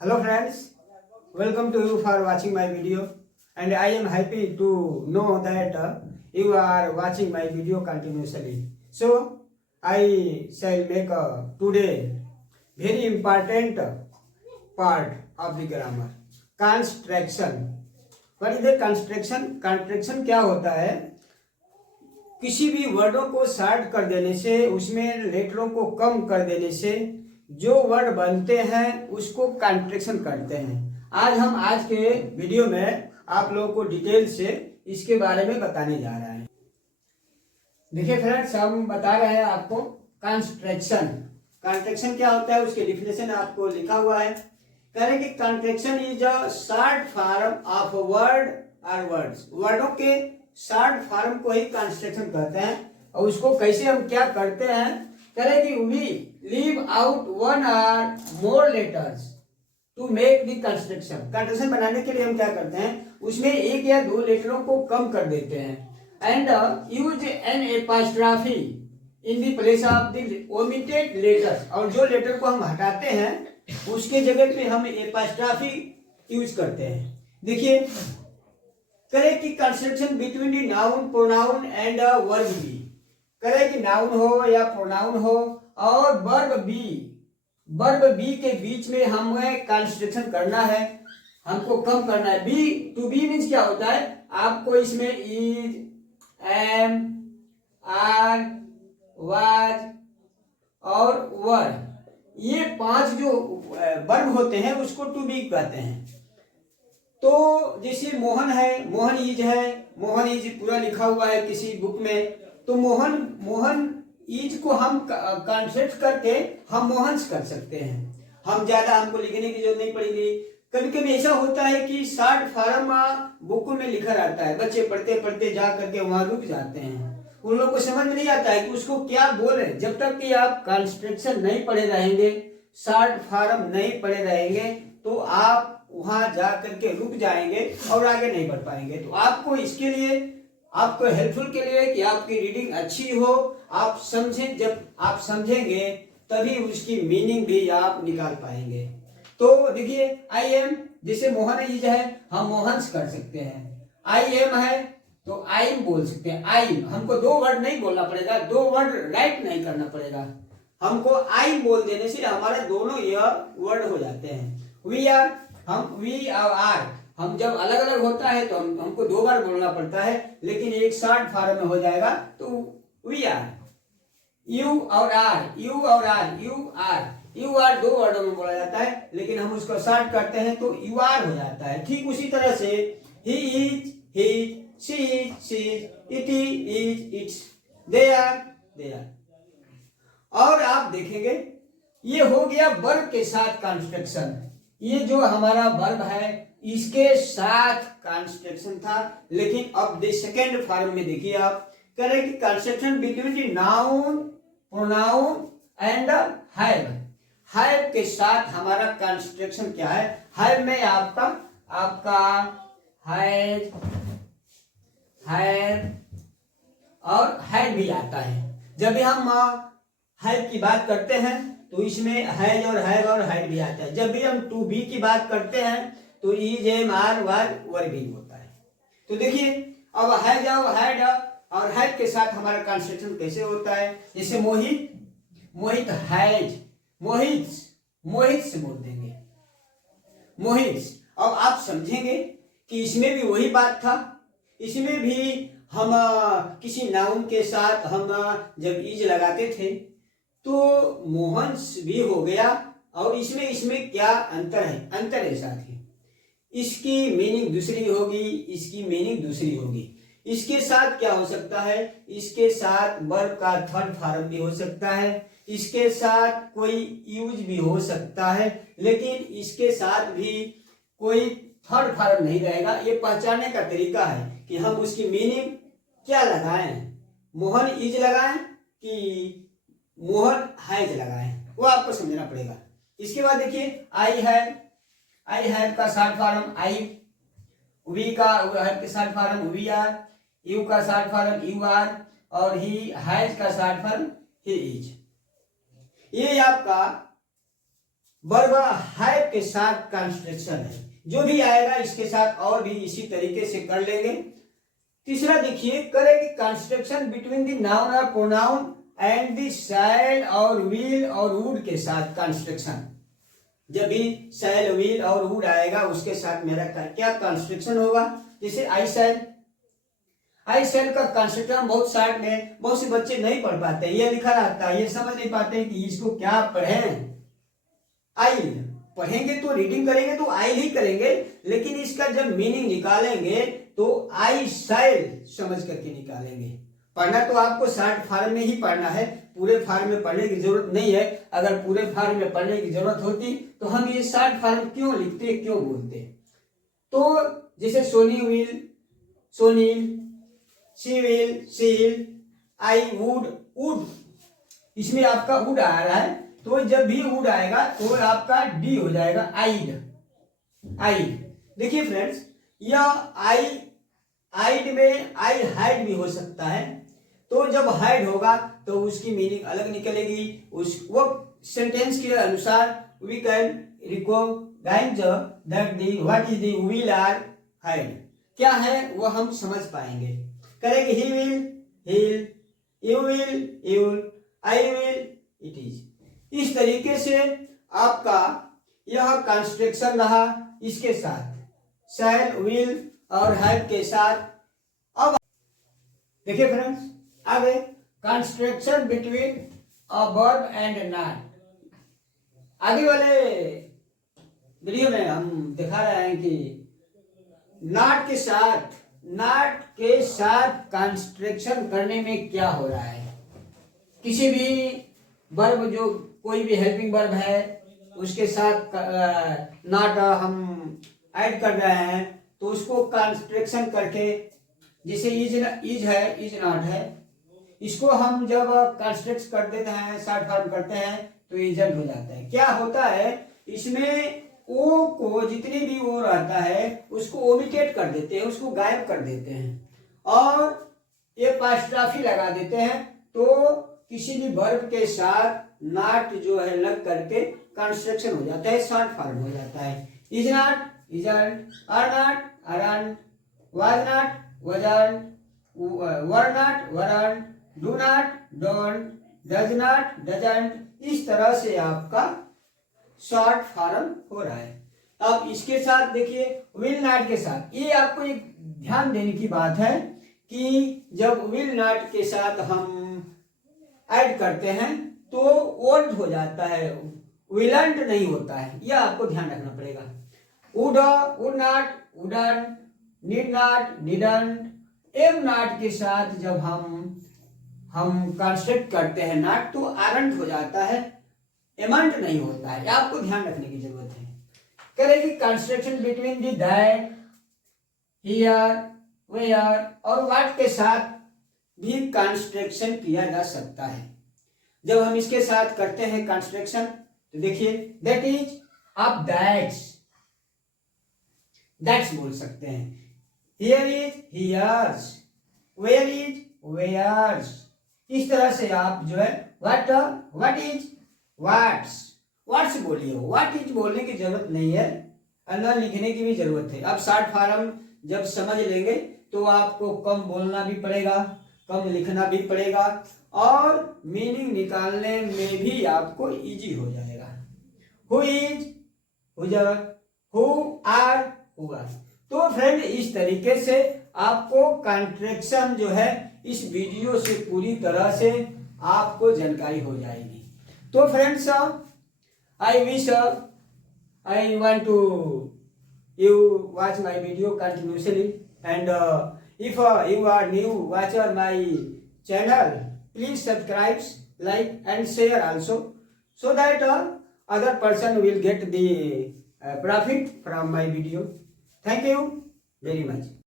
Hello friends, welcome to you for watching my video and I am happy to know that you are watching my video continuously. So I shall make today very important part of the grammar, construction. What is the construction? Construction क्या होता है? किसी भी वर्डों को short कर देने से, उसमें लेटरों को कम कर देने से जो वर्ड बनते हैं उसको कॉन्ट्रैक्शन करते हैं। आज के वीडियो में आप लोगों को डिटेल से इसके बारे में बताने जा रहा है। देखिए फ्रेंड्स, हम बता रहे हैं आपको कॉन्ट्रैक्शन। कॉन्ट्रैक्शन क्या होता है उसके डिफिनेशन आपको लिखा हुआ है। कह रहे हैं कि contraction is a short form of word और वर्ड्स। वर्डों के शॉर्ट फॉर्म को ही कॉन्स्ट्रक्शन कहते हैं। और उसको कैसे हम क्या करते हैं, करें कि वी लीव आउट वन और more letters to make the construction. Construction बनाने के लिए हम क्या करते हैं, उसमें एक या दो लेटरों को कम कर देते हैं। And use N apostrophe in the place of the omitted letters. और जो लेटर को हम हटाते हैं उसके जगह पे हम एपॉस्ट्रॉफी यूज करते हैं। देखिए, करें कि construction between the noun, pronoun and verb B. करें कि नाउन हो या प्रोनाउन हो और वर्ब बी के बीच में हमें कंस्ट्रक्शन करना है, हमको कम करना है। बी टू बी मीन्स क्या होता है, आपको इसमें इज, एम, आर, वाज और वर, ये 5 जो वर्ब होते हैं उसको टू बी कहते हैं। तो जैसे मोहन है, मोहन इज पूरा लिखा हुआ है किसी बुक में, तो मोहन इज को हम कॉन्सेप्ट करके हम मोहन्स कर सकते हैं। हम ज्यादा हमको लिखने की जरूरत नहीं पड़ेगी। कभी कभी ऐसा होता है कि शॉर्ट फॉर्म बुक में लिखा रहता है, बच्चे पढ़ते पढ़ते जा करके वहां रुक जाते हैं, उन लोगों को समझ में नहीं आता है कि उसको क्या बोल रहे हैं। जब तक कि आप कंस्ट्रक्शन नहीं पढ़े रहेंगे, शॉर्ट फॉर्म नहीं पढ़े रहेंगे, तो आप वहां जा करके रुक जाएंगे और आगे नहीं बढ़ पाएंगे। तो आपको इसके लिए, आपको हेल्पफुल के लिए कि आपकी रीडिंग अच्छी हो, आप समझें, जब आप समझेंगे तभी उसकी मीनिंग भी आप निकाल पाएंगे। तो देखिए, आई एम, जैसे मोहन इज है, हम मोहन्स कर सकते हैं। आई एम है तो आइम बोल सकते हैं। आइम, हमको 2 वर्ड नहीं बोलना पड़ेगा, 2 वर्ड राइट नहीं करना पड़ेगा, हमको आइम बोल देने से हमारे दोनों यह वर्ड हो जाते हैं। वी आर, हम वी और आर, हम जब अलग अलग होता है तो हमको 2 बार बोलना पड़ता है, लेकिन एक शॉर्ट फॉर्म में हो जाएगा तो वी आर। यू और आर, यू आर 2 वर्डों में बोला जाता है, लेकिन हम उसको शॉर्ट करते हैं तो यू आर हो जाता है। ठीक उसी तरह से he is, she is, it is, it's, they are. और आप देखेंगे ये हो गया वर्ब के साथ कंस्ट्रक्शन। ये जो हमारा वर्ब है इसके साथ कंस्ट्रक्शन था, लेकिन अब द सेकेंड फॉर्म में देखिए आप, करें कि construction between the noun, pronoun and have के साथ हमारा कंस्ट्रक्शन क्या है। हैव में आपका हैज और हैड भी आता है। जब भी हम हैव की बात करते हैं तो इसमें हैज और हैड भी आता है। जब भी हम टू बी की बात करते हैं तो इज, एम, आर, वाज, वर भी होता है। तो देखिए, अब हैज और हैड और हैड के साथ हमारा कंस्ट्रक्शन कैसे होता है। जैसे मोहित हैज, मोहित से बोल देंगे मोहित। अब आप समझेंगे कि इसमें भी वही बात था, इसमें भी हम किसी नाउन के साथ हम जब इज लगाते थे तो मोहन्स भी हो गया, और इसमें क्या अंतर है, अंतर ऐसा है, इसकी मीनिंग दूसरी होगी, इसकी मीनिंग दूसरी होगी। इसके साथ क्या हो सकता है, इसके साथ वर्ब का थर्ड फॉर्म भी हो सकता है, इसके साथ कोई यूज भी हो सकता है, लेकिन इसके साथ भी कोई थर्ड फॉर्म नहीं रहेगा। ये पहचानने का तरीका है कि हम उसकी मीनिंग क्या लगाएं, मोहन इज लगाएं कि मोहन हैज लगाएं, वो आपको समझना पड़ेगा। इसके बाद देखिए, आई हैव का शॉर्ट फॉर्म आई, वी का short form we are, you का शॉर्ट फॉर्म यू आर, और ही हैज का शॉर्ट फॉर्म ही इज। ये आपका वर्ब हैव के साथ कंस्ट्रक्शन है, जो भी आएगा इसके साथ और भी इसी तरीके से कर लेंगे। तीसरा देखिए, करेंगे कंस्ट्रक्शन बिटवीन द नाउन और प्रोनाउन एंड द शैल और विल और वुड के साथ कंस्ट्रक्शन। जब भी शैल विल और वुड आएगा उसके साथ मेरा क्या कंस्ट्रक्शन होगा। जैसे आई शैल का कंस्ट्रक्शन बहुत शार्ट में बहुत से बच्चे नहीं पढ़ पाते, ये लिखा रहता है, ये समझ नहीं पाते कि इसको क्या पढ़ें। आइल पढ़ेंगे तो रीडिंग करेंगे तो आइल ही करेंगे, लेकिन इसका जब मीनिंग निकालेंगे तो आई शैल समझ करके निकालेंगे। पढ़ना तो आपको शॉर्ट फॉर्म में ही पढ़ना है, पूरे फॉर्म में पढ़ने की जरूरत नहीं है। अगर पूरे फॉर्म में पढ़ने की जरूरत होती तो हम ये शॉर्ट फॉर्म क्यों लिखते, क्यों बोलते। तो जैसे सोनी विल सोनील, शी विल शील, आई वुड वुड, इसमें आपका वुड आ रहा है, तो जब भी वुड आएगा तो आपका डी हो जाएगा आइड। देखिए फ्रेंड्स, यह आइड में आई हाइड भी हो सकता है, तो जब हाइड होगा तो उसकी मीनिंग अलग निकलेगी। वो सेंटेंस के अनुसार we can recognize that the what is the will are hide क्या है वो हम समझ पाएंगे। करेंगे he will heal, you will I will it is. इस तरीके से आपका यह कंस्ट्रक्शन रहा, इसके साथ शैल विल और हैव के साथ। अब देखिए फ्रेंड्स, आगे construction between a verb and not. आगे वाले वीडियो में हम दिखा रहे हैं कि नॉट के साथ कंस्ट्रक्शन करने में क्या हो रहा है। किसी भी वर्ब, जो कोई भी हेल्पिंग वर्ब है उसके साथ नॉट हम ऐड कर रहे हैं, तो उसको कंस्ट्रक्शन करके, जैसे इज है इज नॉट है, इसको हम जब कंस्ट्रक्ट कर देते हैं, शॉर्ट फॉर्म करते हैं तो इजेंट हो जाता है। क्या होता है इसमें, ओ को जितनी भी ओ रहता है उसको ओमिटेट कर देते हैं, उसको गायब कर देते हैं और ये एपॉस्ट्रॉफी लगा देते हैं। तो किसी भी वर्ब के साथ नॉट जो है लग करके कंस्ट्रक्शन हो जाता है, शॉर्ट फॉर्म हो जाता है। Is not isn't, are not aren't, was not wasn't, were not weren't, do not don't, does not doesn't. इस तरह से आपका शॉर्ट फॉर्म हो रहा है। अब इसके साथ देखिए विल नॉट के साथ, ये आपको एक ध्यान देने की बात है कि जब विल नॉट के साथ हम ऐड करते हैं तो वोंट हो जाता है, विलंट नहीं होता है, यह आपको ध्यान रखना पड़ेगा। Would not wouldn't, need not needn't. Am not के साथ जब हम कंस्ट्रक्ट करते हैं नॉट, तो आरंट हो जाता है, एमंट नहीं होता है, आपको ध्यान रखने की जरूरत है। करेंगे construction between the that, here, where और व्हाट के साथ भी कंस्ट्रक्शन किया जा सकता है। जब हम इसके साथ करते हैं कंस्ट्रक्शन तो देखिए दैट इज, आप दैट्स बोल सकते हैं। Here is here's, where is where's. इस तरह से आप जो है व्हाट इज व्हाट्स बोलिए, व्हाट इज बोलने की जरूरत नहीं है, अंदर लिखने की भी जरूरत है। अब शॉर्ट फॉर्म जब समझ लेंगे तो आपको कम बोलना भी पड़ेगा, कम लिखना भी पड़ेगा और मीनिंग निकालने में भी आपको इजी हो जाएगा। हु इज, हुजर, हु आर, हुआ। तो फ्रेंड इस तरीके से आपको कंस्ट्रक्शन जो है इस वीडियो से पूरी तरह से आपको जानकारी हो जाएगी। तो friends, I wish I want to you watch my video continuously, and if you are new watcher my channel, please subscribe, like and share also, so that other person will get the profit from my video. Thank you very much.